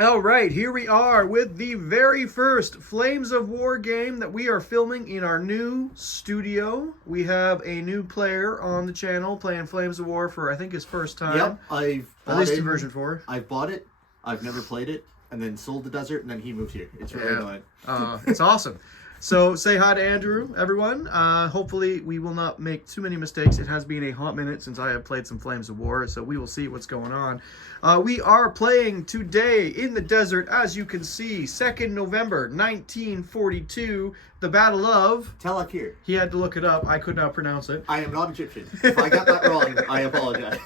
All right, here we are with the very first Flames of War game that we are filming in our new studio. We have a new player on the channel playing Flames of War for, I think, his first time. Yep, I've bought At least it. in version 4. I've bought it. I've never played it, and then sold the desert, and then he moved here. It's really annoying. It's awesome. So say hi to Andrew, everyone. Hopefully we will not make too many mistakes. It has been a hot minute since I have played some Flames of War, so we will see what's going on. We are playing today in the desert, as you can see, 2nd November, 1942, the Battle of... Talakir. He had to look it up. I could not pronounce it. I am not Egyptian. If I got that wrong, I apologize.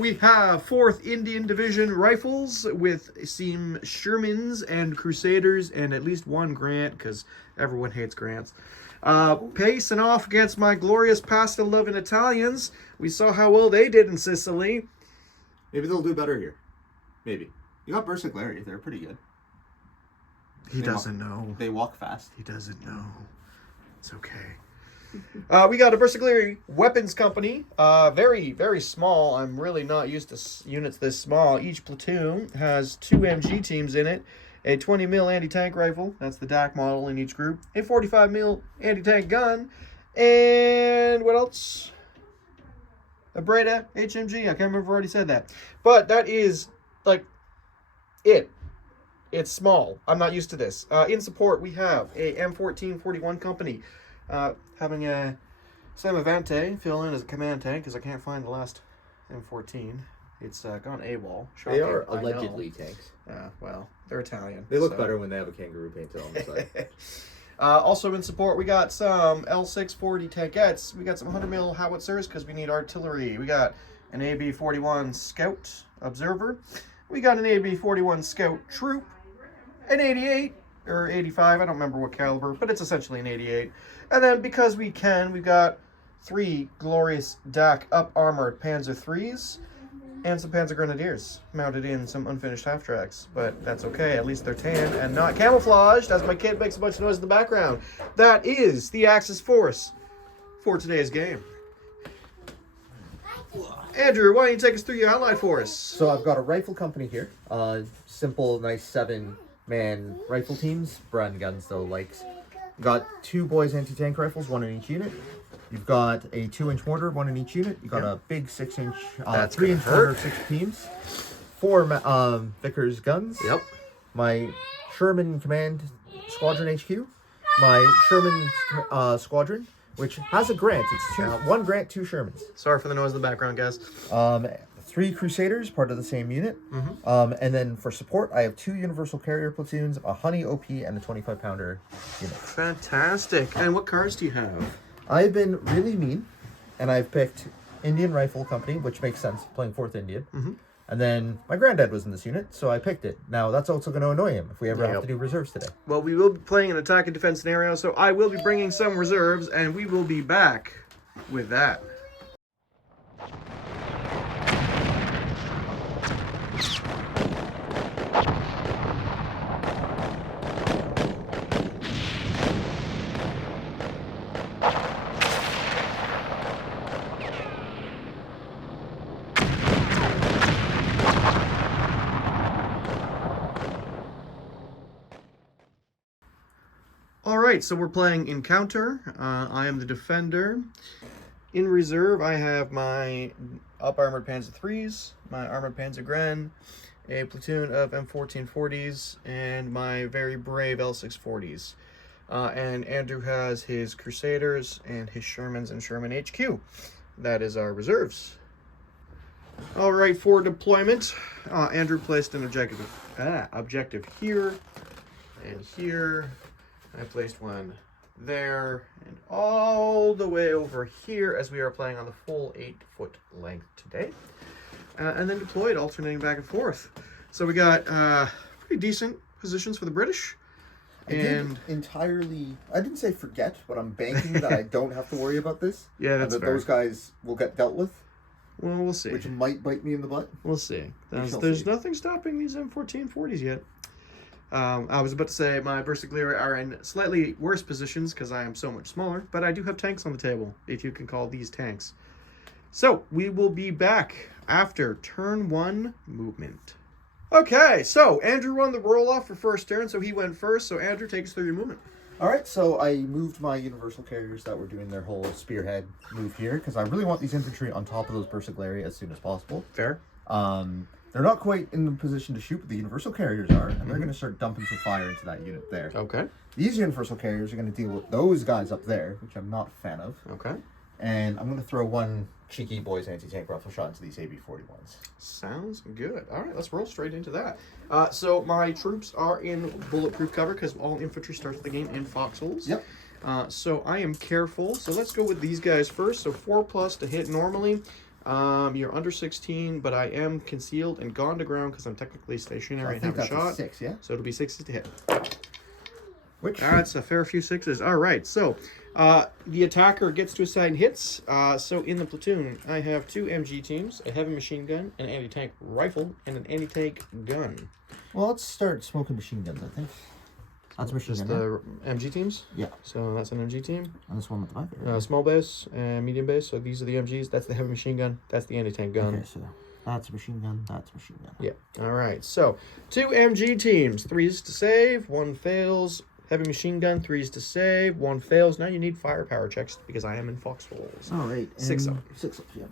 We have 4th Indian Division Rifles with some Shermans and Crusaders and at least one Grant, because everyone hates Grants. Pacing off against my glorious pasta-loving Italians. We saw how well they did in Sicily. Maybe they'll do better here. Maybe. You got Versiglari. They're pretty good. He doesn't know. They walk fast. He doesn't know. It's okay. We got a Versiglari Weapons Company. Very, very small. I'm really not used to units this small. Each platoon has 2 MG teams in it. A 20 mil anti-tank rifle. That's the DAC model in each group. A 45 mil anti-tank gun. And what else? A Breda HMG. I can't remember if I already said that. But that is, like, it. It's small. I'm not used to this. In support, we have a M1441 company having a Sam Avante fill in as a command tank because I can't find the last M14. It's gone AWOL. They are allegedly tanks. Well, they're Italian. They look better when they have a kangaroo painted on the side. Also in support, we got some L640 tankettes. We got some 100 mil howitzers because we need artillery. We got an AB-41 Scout Observer. We got an AB-41 Scout Troop. An 88 or 85, I don't remember what caliber, but it's essentially an 88. And then because we can, we've got 3 glorious DAC up-armored Panzer IIIs and some Panzer Grenadiers mounted in some unfinished half-tracks. But that's okay, at least they're tan and not camouflaged, as my kid makes a bunch of noise in the background. That is the Axis force for today's game. Andrew, why don't you take us through your Allied force? So I've got a rifle company here. Simple, nice 7-man rifle teams. Brand guns, though, likes. Got 2 boys anti-tank rifles, 1 in each unit. You've got a 2-inch mortar, 1 in each unit. You've got a big 6-inch, 3-inch mortar, 6 teams. 4 Vickers guns. Yep. My Sherman Command Squadron HQ. My Sherman Squadron, which has a Grant. It's 1 Grant, 2 Shermans. Sorry for the noise in the background, guys. 3 Crusaders, part of the same unit. And then for support, I have 2 Universal Carrier platoons, a Honey OP, and a 25-pounder unit. Fantastic. And what cars do you have? I've been really mean, and I've picked Indian Rifle Company, which makes sense, playing 4th Indian. And then my granddad was in this unit, so I picked it. Now, that's also going to annoy him if we ever have to do reserves today. Well, we will be playing an attack and defense scenario, so I will be bringing some reserves, and we will be back with that. Alright, so we're playing Encounter. I am the defender. In reserve, I have my up-armored Panzer IIIs, my armored Panzer Gren, a platoon of M1440s, and my very brave L640s. And Andrew has his Crusaders and his Shermans and Sherman HQ. That is our reserves. Alright, for deployment, Andrew placed an objective here and here. I placed one there and all the way over here as we are playing on the full 8-foot length today. And then deployed, alternating back and forth. So we got pretty decent positions for the British. I didn't say forget, but I'm banking that I don't have to worry about this. Yeah, that's and that fair. those guys will get dealt with. Well, we'll see. Which might bite me in the butt. We'll see. There's nothing stopping these M1440s yet. I was about to say my Versiglari are in slightly worse positions because I am so much smaller, but I do have tanks on the table, if you can call these tanks. So, we will be back after turn 1 movement. Okay, so Andrew won the roll-off for first turn, so he went first. So Andrew, take us through your movement. All right, so I moved my universal carriers that were doing their whole spearhead move here because I really want these infantry on top of those Versicleri as soon as possible. Fair. They're not quite in the position to shoot, but the universal carriers are, and they're going to start dumping some fire into that unit there. Okay. These universal carriers are going to deal with those guys up there, which I'm not a fan of. Okay. And I'm going to throw one cheeky boys anti-tank rifle shot into these AB-41s. Sounds good. All right, let's roll straight into that. So my troops are in bulletproof cover because all infantry starts the game in foxholes. Yep. So I am careful. So let's go with these guys first. So 4+ to hit normally. You're under 16, but I am concealed and gone to ground because I'm technically stationary and have a shot. 6, yeah? So it'll be 6 to hit. Which? That's a fair few 6s. All right, so the attacker gets to assign hits. So in the platoon, I have 2 MG teams, a heavy machine gun, an anti-tank rifle, and an anti-tank gun. Well, let's start smoking machine guns, I think. That's machine Just gun. the MG teams? Yeah. So that's an MG team. And this one with the Viper. Small base and medium base. So these are the MGs. That's the heavy machine gun. That's the anti-tank gun. Okay, so that's a machine gun. That's a machine gun. Yeah. All right. So 2 MG teams. 3s to save. 1 fails. Heavy machine gun. 3s to save. 1 fails. Now you need firepower checks because I am in foxholes. All right. 6 up. 6 up, yeah.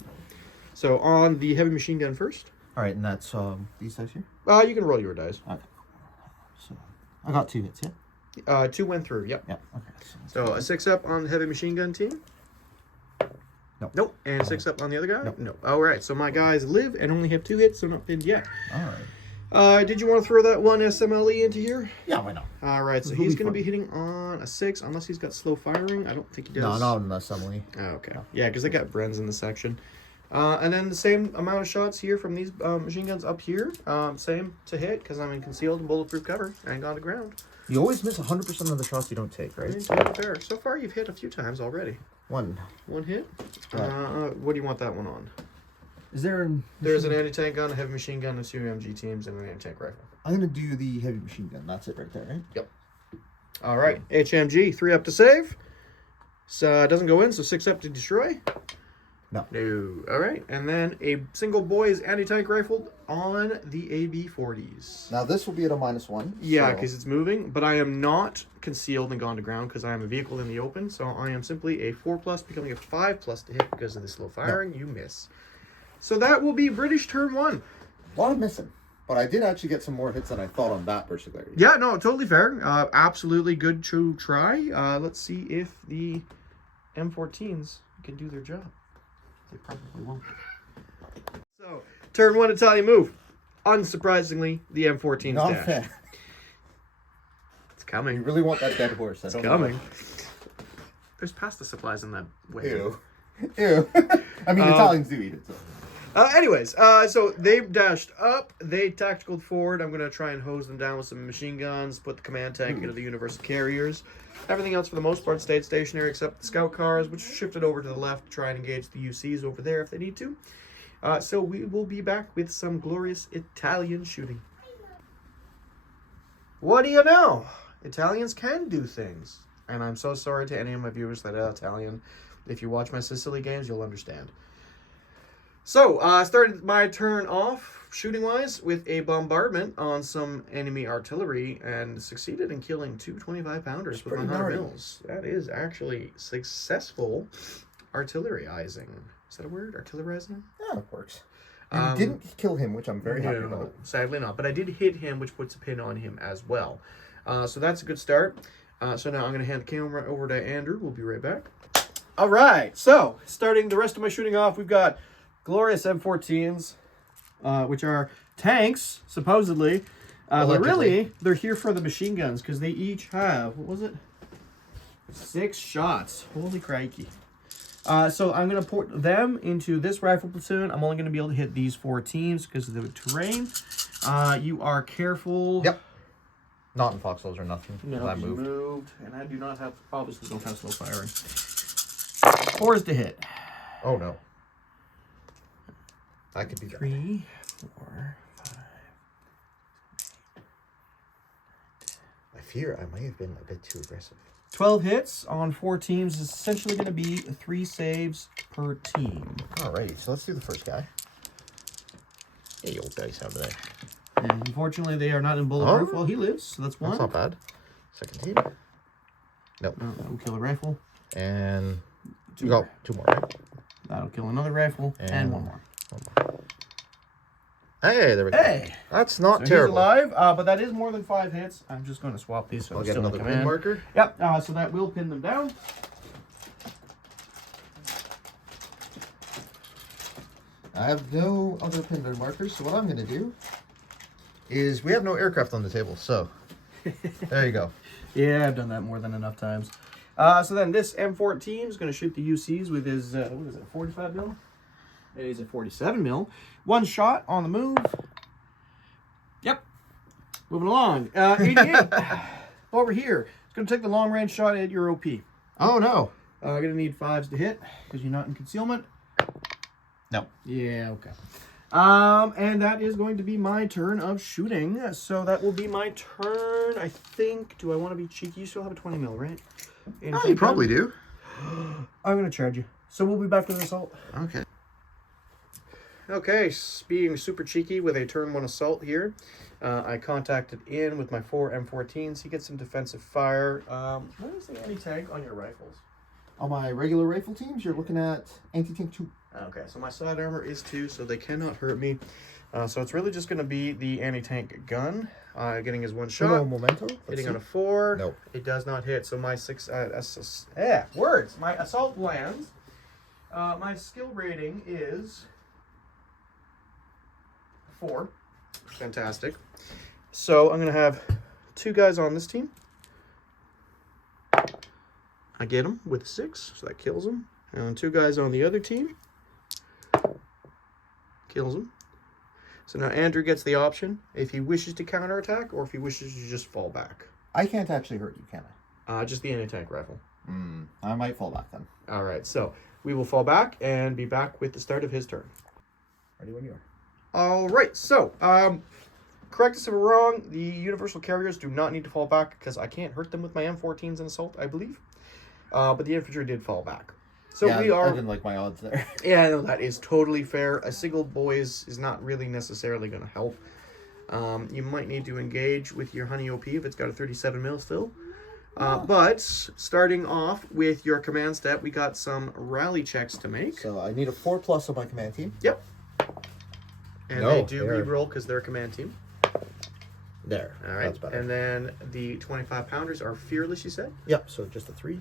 So on the heavy machine gun first. All right, and that's these dice here? You can roll your dice. Okay. So I got 2 hits, yeah? 2 went through. Yep. Yeah, okay. So a 6 up on the heavy machine gun team. Nope. Nope. And 6 up on the other guy? Nope. No. All right. So my guys live and only have 2 hits, so not pinned yet. All right. Did you want to throw that one SMLE into here? Yeah, why not? All right. So This will he's be going to fun. be hitting on a 6, unless he's got slow firing. I don't think he does. No, not unless Emily. Oh, okay. No. Yeah, because they got Brens in the section. And then the same amount of shots here from these machine guns up here. Same to hit, because I'm in concealed and bulletproof cover and on the ground. You always miss 100% of the shots you don't take, right? Fair. So far, you've hit a few times already. 1. 1 hit. Right. What do you want that one on? Is there There's an anti-tank gun, a heavy machine gun, and 2 MG teams, and an anti-tank rifle. I'm going to do the heavy machine gun. That's it right there, right? Yep. All right. HMG, 3 up to save. So it doesn't go in, so 6 up to destroy. No. No. All right. And then a single boys anti-tank rifle on the AB-40s. Now this will be at a -1. Yeah, so- because it's moving, but I am not concealed and gone to ground because I am a vehicle in the open, so I am simply a 4+ becoming a 5+ to hit because of the slow firing. No. You miss. So that will be British turn 1. A lot of missing. But I did actually get some more hits than I thought on that particular. Yeah, no, totally fair. Absolutely good to try. Let's see if the M14s can do their job. They probably won't. So, turn 1 Italian move. Unsurprisingly, the M14's Not dash. fair. It's coming. You really want that dead horse. It's coming. There's pasta supplies in that way. Ew. Ew. I mean, Italians do eat it, so. Anyways, so they dashed up. They tacticaled forward. I'm going to try and hose them down with some machine guns, put the command tank into the universal carriers. Everything else, for the most part, stayed stationary except the scout cars, which shifted over to the left to try and engage the UCs over there if they need to. So we will be back with some glorious Italian shooting. What do you know? Italians can do things. And I'm so sorry to any of my viewers that are Italian. If you watch my Sicily games, you'll understand. So, I started my turn off, shooting-wise, with a bombardment on some enemy artillery and succeeded in killing 2 25-pounders with my 100 mils. That is actually successful artilleryizing. Is that a word? Artillerizing? Yeah, it works. You didn't kill him, which I'm very happy about. Sadly not. But I did hit him, which puts a pin on him as well. So that's a good start. So now I'm going to hand the camera over to Andrew. We'll be right back. All right. So, starting the rest of my shooting off, we've got glorious M14s, which are tanks, supposedly. But really, they're here for the machine guns, because they each have, what was it? 6 shots. Holy crikey. So I'm going to put them into this rifle platoon. I'm only going to be able to hit these 4 teams because of the terrain. You are careful. Yep. Not in foxholes or nothing. No, I moved. And I do not have, obviously don't have slow firing. 4s to hit. Oh, no. I could do that. 3, 4, 5. I fear I might have been a bit too aggressive. 12 hits on 4 teams is essentially going to be 3 saves per team. Alrighty, so let's do the first guy. Hey, old dice out of there. And unfortunately, they are not in bulletproof. Oh. Well, he lives, so that's one. That's not bad. Second team. Nope. That'll kill a rifle. And we got 2 more, right? That'll kill another rifle. And one more. Hey, there we go. Hey! That's not So terrible. he's alive, but that is more than 5 hits. I'm just going to swap these so I'll I'm get still in another pin command. marker. Yep, so that will pin them down. I have no other pin markers, so what I'm going to do is we have no aircraft on the table, so there you go. Yeah, I've done that more than enough times. So then this M14 is going to shoot the UCs with his, what is it, 45 mil? It is a 47 mil. 1 shot on the move. Yep. Moving along. 88. Over here. It's going to take the long range shot at your OP. Oh, no. I'm going to need 5s to hit because you're not in concealment. No. Yeah, okay. And that is going to be my turn of shooting. So that will be my turn, I think. Do I want to be cheeky? You still have a 20 mil, right? Oh, you probably do. I'm going to charge you. So we'll be back with an assault. Okay. Okay, being super cheeky with a turn 1 assault here. I contacted in with my 4 M14s. He gets some defensive fire. What is the anti-tank on your rifles? On my regular rifle teams, you're looking at anti-tank 2. Okay, so my side armor is 2, so they cannot hurt me. So it's really just going to be the anti-tank gun. Getting his 1 shot. Hello, Memento. Hitting on a 4. Nope. It does not hit. So my 6... My assault lands. My skill rating is 4. Fantastic. So I'm going to have 2 guys on this team. I get him with a 6, so that kills him. And 2 guys on the other team. Kills him. So now Andrew gets the option if he wishes to counterattack or if he wishes to just fall back. I can't actually hurt you, can I? Just the anti-tank rifle. I might fall back then. All right, so we will fall back and be back with the start of his turn. Ready when you are. All right, so correct us if we're wrong. The universal carriers do not need to fall back because I can't hurt them with my M14s in assault, I believe. But the infantry did fall back. So yeah, we are... I didn't like my odds there. Yeah, no, that is totally fair. A single boys is not really necessarily going to help. You might need to engage with your honey OP if it's got a 37 mil still. But starting off with your command step, we got some rally checks to make. So I need a 4+ on my command team. Yep. And No, they do they're- reroll because they're a command team. There. All right. That's better. And then the 25 pounders are fearless, you said? Yep, so just a 3.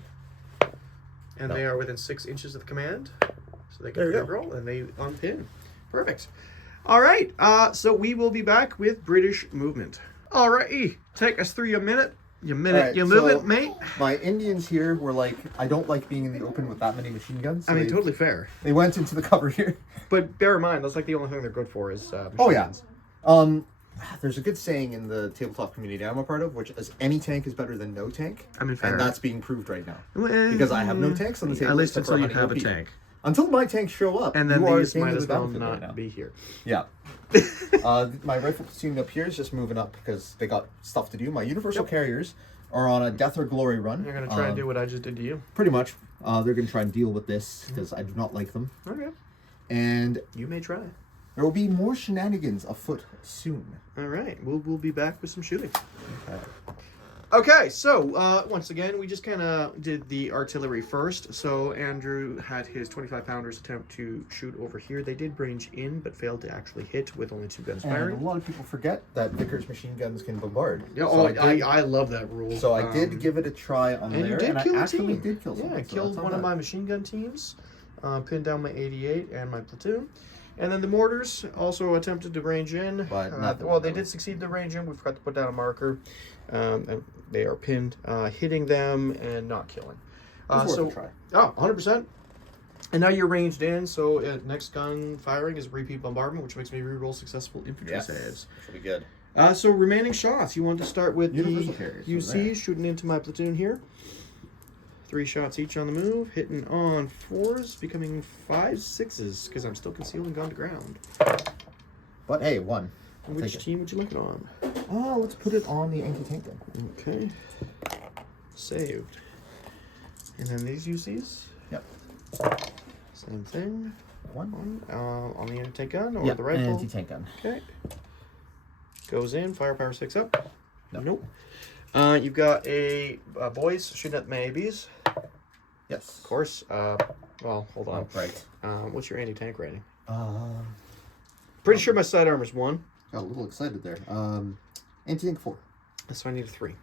And No. they are within 6 inches of command. So they There get you the reroll and they unpin. Perfect. All right. So we will be back with British movement. All right. Take us through your minute. Your minute. All right, your so- movement, mate. My Indians here were like, I don't like being in the open with that many machine guns. So I mean, they, totally fair. They went into the cover here. But bear in mind, that's like the only thing they're good for is machine Oh, yeah. guns. There's a good saying in the tabletop community I'm a part of, which is any tank is better than no tank. I mean, fair. And that's being proved right now. Well, Because I have no tanks on the table. At least except for until you Honey have a OP. tank. Until my tanks show up. And then you are these king might of as the well battlefield right not now. be here. Yeah. My rifle platoon up here is just moving up because they got stuff to do. My universal carriers are on a death or glory run. You're going to try and do what I just did to you. Pretty much. They're going to try and deal with this because I do not like them. Okay. And You may try. there will be more shenanigans afoot soon. All right. We'll be back with some shooting. Okay, so once again, we just kind of did the artillery first. So Andrew had his 25 pounders attempt to shoot over here. They did range in, but failed to actually hit with only 2 guns And firing. a lot of people forget that Vickers machine guns can bombard. Yeah, So I love that rule. So I did give it a try on and there, you did and kill I a actually team. did kill someone. Yeah, I so killed that's not one of bad. my machine gun teams, pinned down my 88 and my platoon. And then the mortars also attempted to range in. But nothing well, they really. did succeed to range in. We forgot to put down a marker. And they are pinned, hitting them and not killing. It was so, worth a try. Oh, 100%. And now you're ranged in, so next gun firing is repeat bombardment, which makes me reroll successful infantry saves. Should be good. So remaining shots, you want to start with Universal the carriers, UCs so there. shooting into my platoon here. 3 shots each on the move, hitting on 4s, becoming 5 6s, because I'm still concealed and gone to ground. But hey, one. I'll Which take it. team would you like it on? Oh, let's put it on the anti-tank gun. Okay. Saved. And then these UCs? Yep. Same thing. One. On the anti-tank gun or Yep, the rifle? anti-tank gun. Okay. Goes in. Firepower 6 up. No. Nope. You've got a boys shooting at maybes. Yes. Of course. Well, hold on. Oh, right. What's your anti-tank rating? Um, Pretty sure my side armor's 1. got a little excited there. Anti-tank 4. So I need a 3.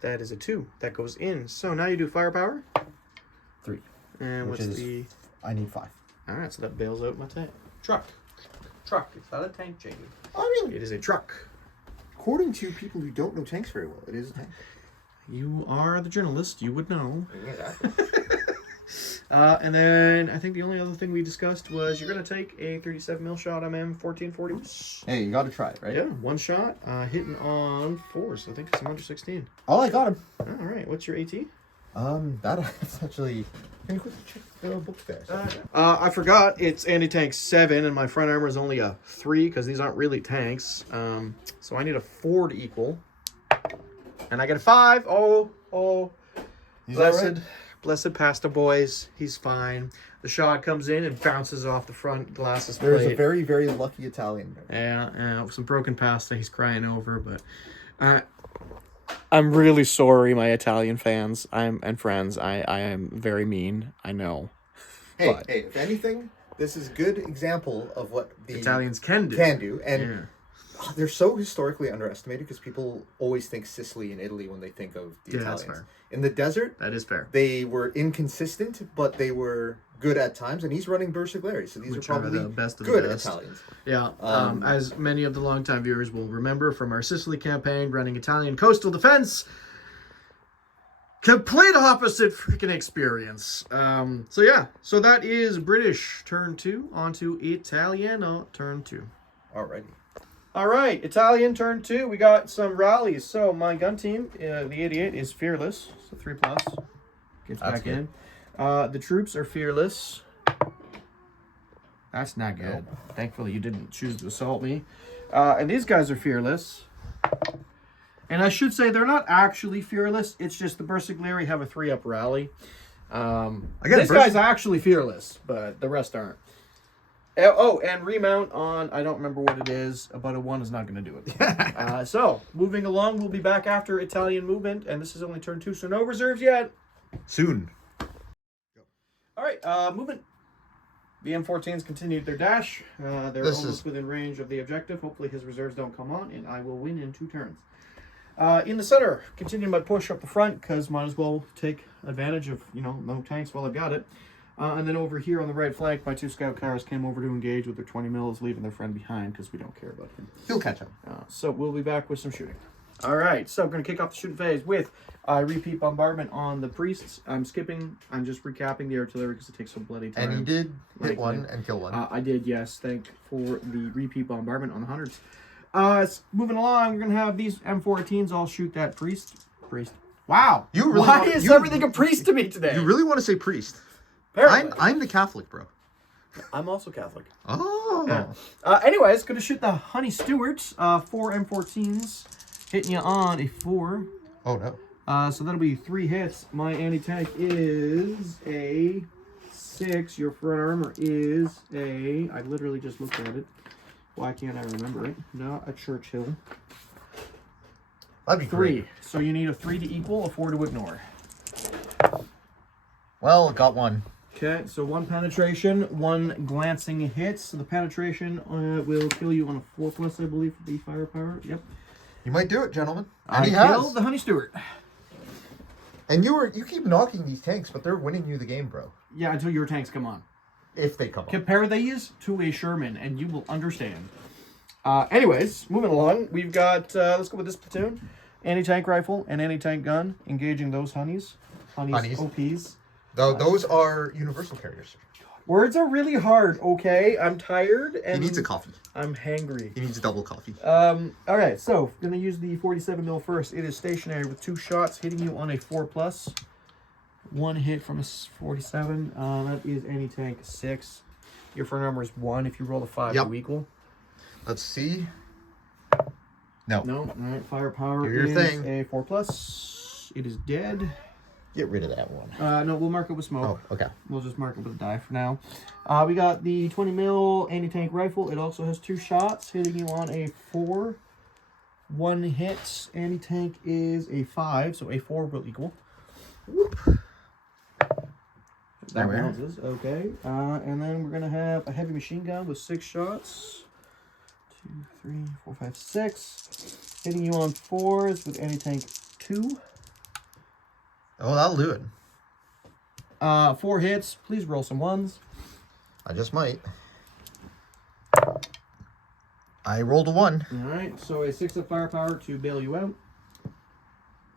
That is a 2. That goes in. So now you do firepower. 3. And Which what's is- the... I need 5. All right, so that bails out my tank. Truck. Truck. It's not a tank, Jamie. I mean, It is a truck. according to people who don't know tanks very well, it is a tank. You are the journalist. You would know. Exactly. And then I think the only other thing we discussed was you're going to take a 37mm shot M1440. Hey, you got to try it, right? Yeah, one shot, hitting on 4s. I think it's under 16. Oh, I got him. All right, what's your AT? That's actually... Can you quickly check the book there? I forgot it's anti-tank 7, and my front armor is only a 3 because these aren't really tanks. So I need a 4 to equal. And I get a 5. Oh. He's Blessed, alright? blessed pasta boys. He's fine. The shot comes in and bounces off the front glasses There's plate. a very, very lucky Italian there. Yeah, some broken pasta he's crying over, but I'm really sorry, my Italian fans and friends. I am very mean. I know. Hey, But- hey, if anything, this is a good example of what the Italians can do. And Yeah. they're so historically underestimated because people always think Sicily and Italy when they think of the Yeah, that's Italians. fair. In the desert, That is fair. they were inconsistent, but they were good at times, and he's running Bersaglieri, so these Which are are probably the best of the good best. Italians. Yeah, as many of the longtime viewers will remember from our Sicily campaign, running Italian coastal defense, complete opposite freaking experience. So that is British turn 2, onto Italiano turn 2. Alrighty. All right, Italian turn 2. We got some rallies. So my gun team, the 88 is fearless, so 3+. Gets That's back good. in. The troops are fearless. That's not good. Thankfully, you didn't choose to assault me. And these guys are fearless. And I should say they're not actually fearless. It's just the Bersaglieri have a 3-up rally. This guy's actually fearless, but the rest aren't. Oh, and remount on, I don't remember what it is, but a 1 is not going to do it. So, moving along, we'll be back after Italian movement, and this is only turn 2, so no reserves yet. Soon. All right, movement. The M14s continued their dash. They're almost within range of the objective. Hopefully his reserves don't come on, and I will win in 2 turns. In the center, continuing my push up the front, because might as well take advantage of, no tanks while I've got it. And then over here on the right flank, my 2 scout cars came over to engage with their 20 mils, leaving their friend behind because we don't care about him. He'll catch up. So we'll be back with some shooting. All right, so I'm going to kick off the shooting phase with repeat bombardment on the priests. I'm just recapping the artillery because it takes some bloody time. And he did hit Like, one and kill one. I did, yes. Thank for the repeat bombardment on the hundreds. Moving along, we're going to have these M14s all shoot that priest. Wow. Why is everything a priest to me today? You really want to say priest? Apparently. I'm the Catholic, bro. I'm also Catholic. Oh. Yeah. Anyways, going to shoot the Honey Stewarts, 4 M14s, hitting you on a 4. Oh, no. So that'll be 3 hits. My anti-tank is a 6. Your front armor is a... I literally just looked at it. Why can't I remember it? Not a Churchill. That'd be 3. great. So you need a 3 to equal, a 4 to ignore. Well, got one. Okay, so 1 penetration, 1 glancing hit. So the penetration will kill you on a 4+, I believe, for the firepower. Yep. You might do it, gentlemen. And I he killed has. the Honey Stewart. And you keep knocking these tanks, but they're winning you the game, bro. Yeah, until your tanks come on. If they come on. Compare these to a Sherman, and you will understand. Anyways, moving along, we've got, let's go with this platoon. Anti-tank rifle and anti-tank gun, engaging those honeys. Honeys. OPs. Those are universal carriers. Words are really hard, okay? I'm tired, and He needs a coffee. I'm hangry. He needs a double coffee. Alright, so, gonna use the 47mm first. It is stationary with 2 shots, hitting you on a 4+. 1 hit from a 47. That is anti-tank 6. Your front armor is 1. If you roll a 5, you equal. Let's see. No. No. Alright, firepower Do your is thing. a 4+. It is dead. Get rid of that one. No, we'll mark it with smoke. Oh, okay. We'll just mark it with a die for now. We got the 20 mil anti-tank rifle. It also has 2 shots, hitting you on a 4. 1 hit. Anti-tank is a 5, so a 4 will equal. Whoop. That bounces. Okay. And then we're gonna have a heavy machine gun with 6 shots. 2, 3, 4, 5, 6. Hitting you on 4s with anti-tank 2. Oh, that'll do it. 4 hits. Please roll some 1s. I just might. I rolled a 1. All right. So a 6 of firepower to bail you out.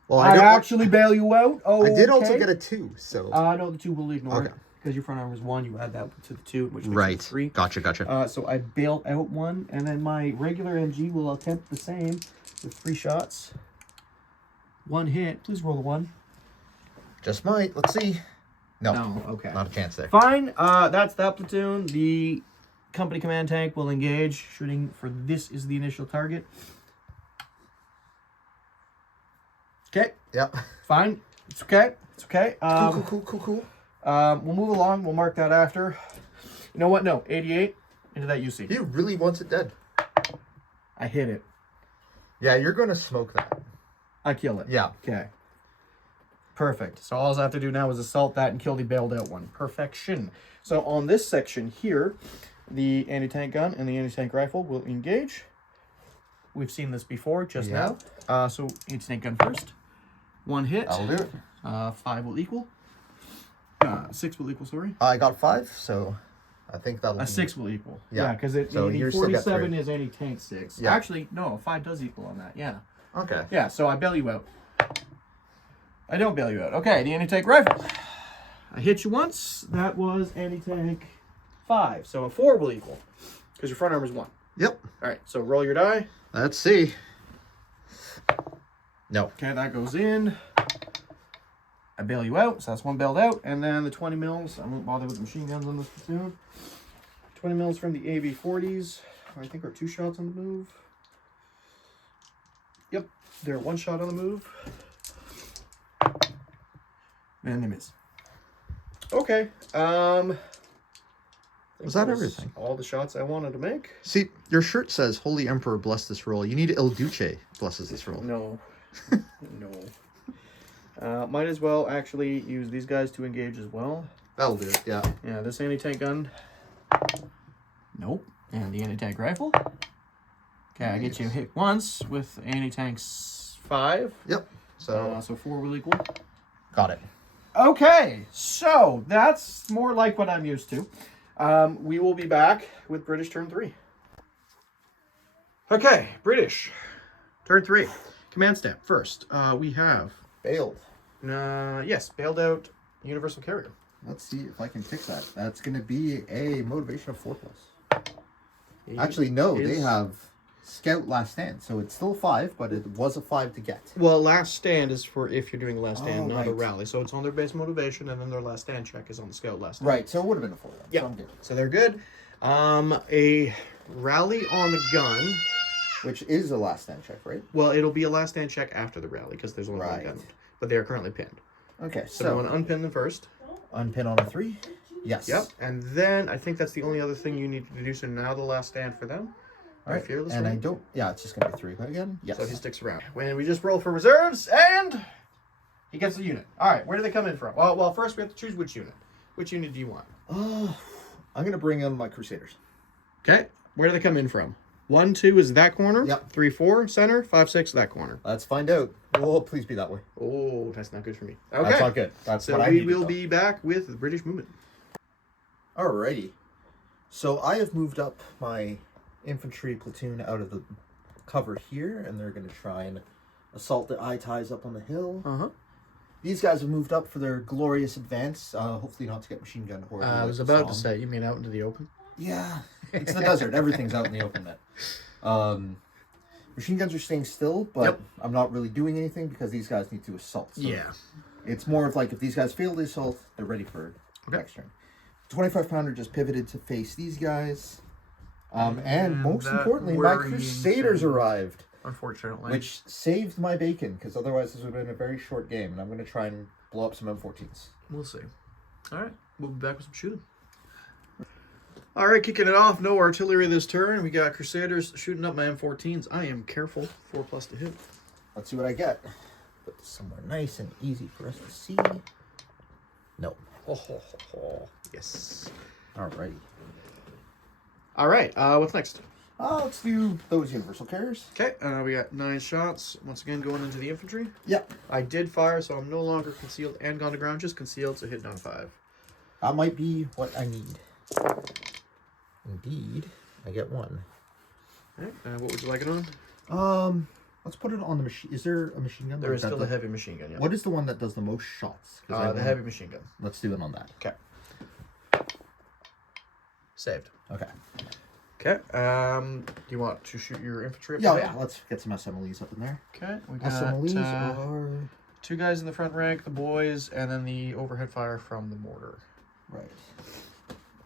Well, I actually bail you out. Oh, I did also get a 2, so. No, the 2 will ignore it because your front arm was 1. You add that to the 2, which makes it 3. Gotcha. So I bail out 1, and then my regular MG will attempt the same with 3 shots. 1 hit. Please roll a 1. Just might. Let's see. No. Okay. Not a chance there. Fine. That's that platoon. The company command tank will engage. Shooting for this is the initial target. Okay. Yep. Fine. It's okay. It's okay. Cool. We'll move along. We'll mark that after. You know what? No. 88 into that UC. He really wants it dead. I hit it. Yeah, you're going to smoke that. I kill it. Yeah. Okay. Perfect. So all I have to do now is assault that and kill the bailed out one. Perfection. So on this section here, the anti-tank gun and the anti-tank rifle will engage. We've seen this before just now. So anti-tank gun first. 1 hit. I'll do it. 5 will equal. 6 will equal, sorry. I got 5, so I think that'll A 6 will equal. Yeah. Because So the you're still got 47 3. is anti-tank 6. Yeah. Actually, no, 5 does equal on that. Yeah. Okay. Yeah, so I bail you out. I don't bail you out. Okay, the anti-tank rifle. I hit you once. That was anti-tank 5. So a 4 will equal. Because your front arm is 1. Yep. All right, so roll your die. Let's see. No. Okay, that goes in. I bail you out, so that's 1 bailed out. And then the 20 mils. I won't bother with the machine guns on this platoon. 20 mils from the AV-40s. I think are 2 shots on the move. Yep, they're 1 shot on the move. And they miss. Okay. Was that everything? All the shots I wanted to make. See, your shirt says Holy Emperor bless this roll. You need El Duce blesses this roll. No. No. Might as well actually use these guys to engage as well. That'll do it, yeah. Yeah, this anti-tank gun. Nope. And the anti-tank rifle. Okay, I get you hit once with anti-tanks 5. Yep. So 4 will equal. got it. Okay, so that's more like what I'm used to. We will be back with British turn 3. Okay, British turn 3. Command step first. We have Failed. yes, bailed out universal carrier. Let's see if I can fix that. That's going to be a motivation of 4+. Actually, no, they have Scout Last Stand, so it's still 5, but it was a 5 to get. Well, last stand is for if you're doing a last stand, not a right. rally. So it's on their base motivation, and then their last stand check is on the scout last stand. Right, so it would have been a 4. Yeah, so I'm good. So they're good. A rally on the gun. Which is a Last Stand check, right? Well, it'll be a last stand check after the rally because there's only one Right. gun. But they are currently pinned. Okay, So, we want to unpin them first. unpin on a 3. Yes. Yep. And then I think that's the only other thing you need to do. So now the last stand for them. All right. Fearless And one. I don't. Yeah, it's just gonna be 3 again. Yes. So he sticks around. When we just roll for reserves, and he gets a unit. All right, where do they come in from? Well, first we have to choose which unit. Which unit do you want? I'm gonna bring in my Crusaders. Okay, where do they come in from? 1, 2 is that corner. Yep. 3, 4 center. 5, 6 that corner. Let's find out. Oh, please be that way. Oh, that's not good for me. Okay, That's not good. That's so what I we needed, will though. be back with the British movement. Alrighty. So I have moved up my infantry platoon out of the cover here, and they're going to try and assault the eye ties up on the hill. These guys have moved up for their glorious advance. Hopefully not to get machine gun or. I was about to say, you mean out into the open? Yeah, it's the desert. Everything's out in the open then. Machine guns are staying still, but Yep. I'm not really doing anything because these guys need to assault. So Yeah. it's more of like if these guys fail the assault, they're ready for next turn. 25 pounder just pivoted to face these guys. And most that importantly, my worrying Crusaders thing. arrived, Unfortunately. which saved my bacon because otherwise this would have been a very short game. And I'm going to try and blow up some M14s. We'll see. All right, we'll be back with some shooting. All right, kicking it off. No artillery this turn. We got Crusaders shooting up my M14s. I am careful. 4+ to hit. Let's see what I get. Put this somewhere nice and easy for us to see. No. Yes. Alrighty. All right, what's next? Let's do those universal carriers. Okay, we got 9 shots. Once again, going into the infantry. Yep. I did fire, so I'm no longer concealed and gone to ground. Just concealed, so hitting on 5. That might be what I need. Indeed, I get 1. Okay, what would you like it on? Let's put it on the machine. Is there a machine gun? There is still a heavy machine gun, yeah. What is the one that does the most shots? The heavy machine gun. Let's do it on that. Okay. Saved. Okay. Okay, do you want to shoot your infantry up? Yeah, let's get some SMLEs up in there. Okay, we got SMLEs are... 2 guys in the front rank, the boys, and then the overhead fire from the mortar. Right.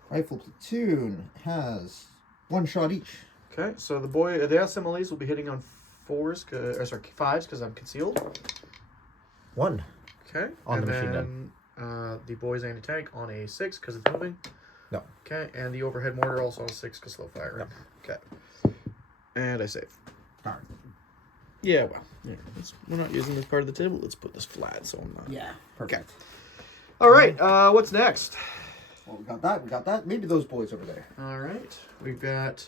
Rifle platoon has 1 shot each. Okay, so the SMLEs will be hitting on 5s, because I'm concealed. 1. Okay. On and the machine gun. The boys anti-tank on a 6, because it's moving. No. Okay, and the overhead mortar also on a 6, because slow fire. Yep. Okay. And I save. Darn. Yeah, well, yeah, we're not using this part of the table. Let's put this flat so I'm not. Yeah, perfect. All right, what's next? Well, we got that. Maybe those boys over there. All right, we've got...